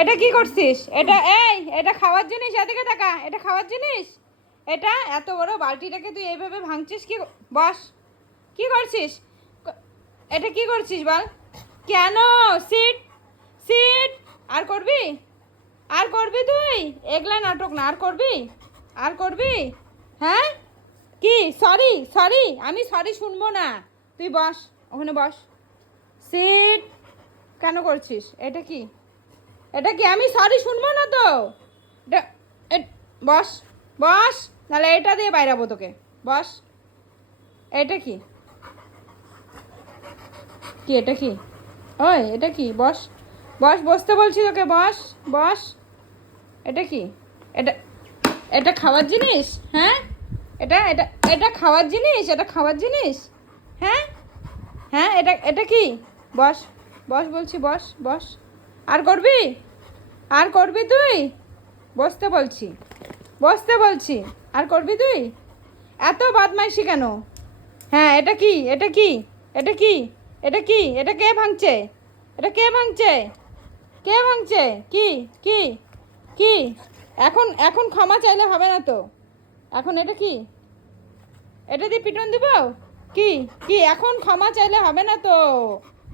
এটা কি করছিস? এটা খাওয়ার জিনিস? এদিকে তাকা, এটা খাওয়ার জিনিস? এটা এত বড় বালতিটাকে তুই এইভাবে ভাঙছিস? বস, কি করছিস? এটা কি করছিস বল? কেন? Seat, seat. আর করবি? আর করবি তুই? এগলা নাটক না, আর করবি? আর করবি? হ্যাঁ, কি সরি? সরি? আমি সরি শুনবো না। তুই বস, ওখানে বস। সিট। কেন করছিস? এটা কি? এটা কি? আমি সরি শুনবো না তো। এটা বস, বস, নাহলে এটা দিয়ে বাইরাবো তোকে। বস। এটা কি? কি এটা কি? ওই এটা কি? বস, বস, বসতে বলছি তোকে, বস, বস। এটা কি? এটা এটা খাওয়ার জিনিস? হ্যাঁ, এটা এটা এটা খাওয়ার জিনিস? এটা খাওয়ার জিনিস? হ্যাঁ, হ্যাঁ, এটা এটা কি? বস, বস বলছি, বস, বস। আর করবি? আর করবি তুই? বসতে বলছি, বসতে বলছি। আর করবি তুই? এত বদমাইশি কেন? হ্যাঁ, এটা কি? এটা কি? এটা কি? এটা কি? এটা কে ভাঙছে? এটা কে ভাঙছে? কে ভাঙছে? কি? কি? কি? এখন এখন ক্ষমা চাইলে হবে না তো। এখন এটা কি? এটা দিয়ে পিটন দিব? কি? কি এখন ক্ষমা চাইলে হবে না তো।